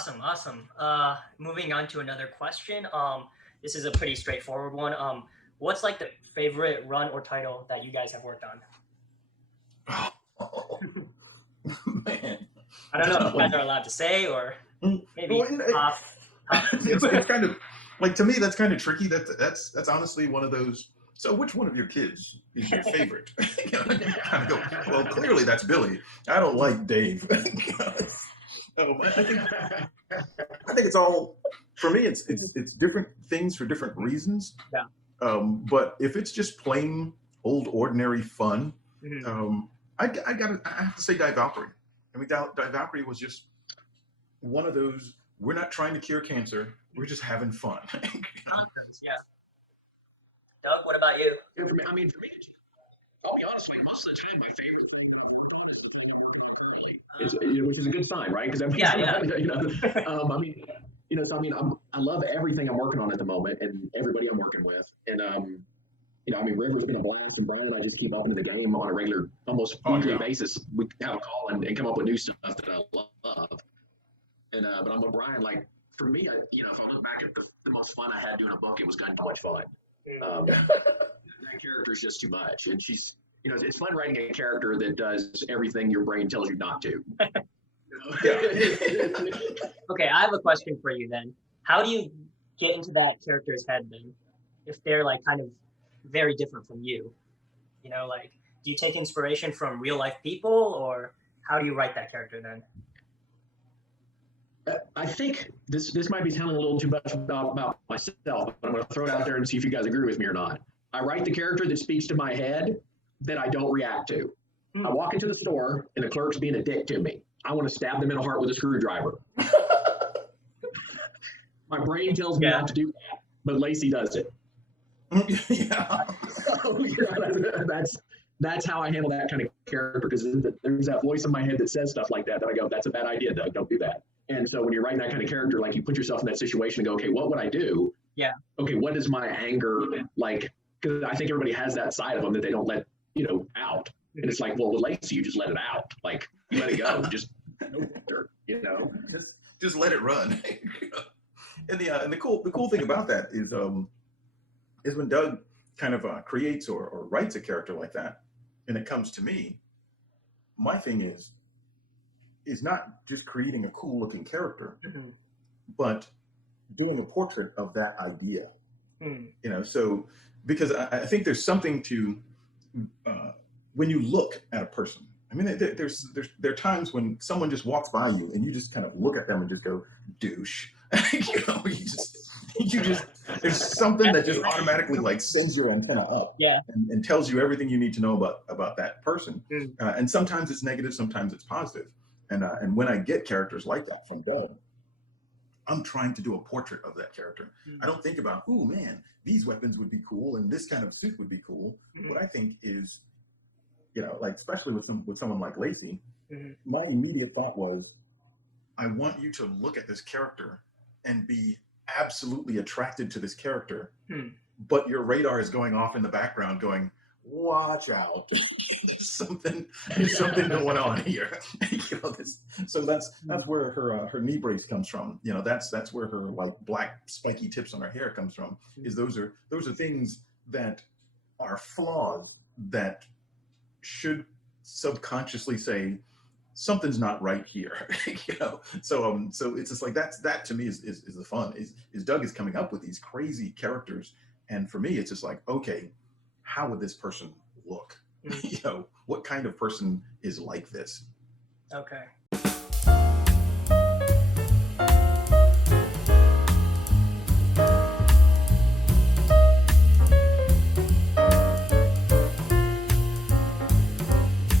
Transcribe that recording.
Awesome, awesome. Moving on to another question. This is a pretty straightforward one. What's like the favorite run or title that you guys have worked on? Oh, man. I don't know if you guys are allowed to say, or maybe Well, it's kind of like, to me, that's kind of tricky. That's honestly one of those. So, which one of your kids is your favorite? You know, you kind of go, well, clearly that's Billy. I don't like Dave. I think it's all, for me. It's different things for different reasons. Yeah. But if it's just plain old ordinary fun, I have to say Die Valkyrie. I mean, Die Valkyrie was just one of those. We're not trying to cure cancer. We're just having fun. Yeah. Doug, what about you? I mean, for me, I'll be honest. Like most of the time, my favorite thing that I work on is the time I'm working on Kylie, which is a good sign, right? Because I mean, so I mean, I love everything I'm working on at the moment, and everybody I'm working with, and I mean, River's been a blast, and Brian and I just keep upping the game on a regular, almost weekly basis. We have a call and come up with new stuff that I love. And but I'm with Brian. Like for me, if I look back at the most fun I had doing a book, it was Gun Too Much Fun. That character is just too much, and she's, it's fun writing a character that does everything your brain tells you not to. Okay, I have a question for you then. How do you get into that character's head then, if they're like kind of very different from you? Like, do you take inspiration from real life people, or how do you write that character then? I think this might be telling a little too much about myself, but I'm going to throw it out there and see if you guys agree with me or not. I write the character that speaks to my head that I don't react to. I walk into the store and the clerk's being a dick to me. I want to stab them in the heart with a screwdriver. My brain tells me not to do that, but Lacey does it. That's how I handle that kind of character, because there's that voice in my head that says stuff like that I go, that's a bad idea, Doug, don't do that. And so when you're writing that kind of character, like, you put yourself in that situation and go, okay, what would I do? Yeah. Okay, what is my anger like? Because I think everybody has that side of them that they don't let out. And it's like, well, with Lacey, you just let it out. Like, you let it go. Just just let it run. And the cool thing about that is when Doug kind of creates or writes a character like that, and it comes to me, my thing is not just creating a cool looking character, but doing a portrait of that idea. So because I think there's something to when you look at a person. I mean, there are times when someone just walks by you and you just kind of look at them and just go, douche. you just there's something that just automatically like sends your antenna up, and tells you everything you need to know about that person. And sometimes it's negative, sometimes it's positive. And when I get characters like that from Doug, I'm trying to do a portrait of that character. I don't think about, oh man, these weapons would be cool and this kind of suit would be cool. What I think is, like, especially with someone like Lacey, my immediate thought was, I want you to look at this character and be absolutely attracted to this character, but your radar is going off in the background going, watch out. there's something going on here. So that's where her knee brace comes from. That's where her like black spiky tips on her hair comes from. Is those are things that are flaws that should subconsciously say something's not right here. So it's just like that to me is the fun. Is Doug is coming up with these crazy characters, and for me it's just like, okay, how would this person look? What kind of person is like this? Okay.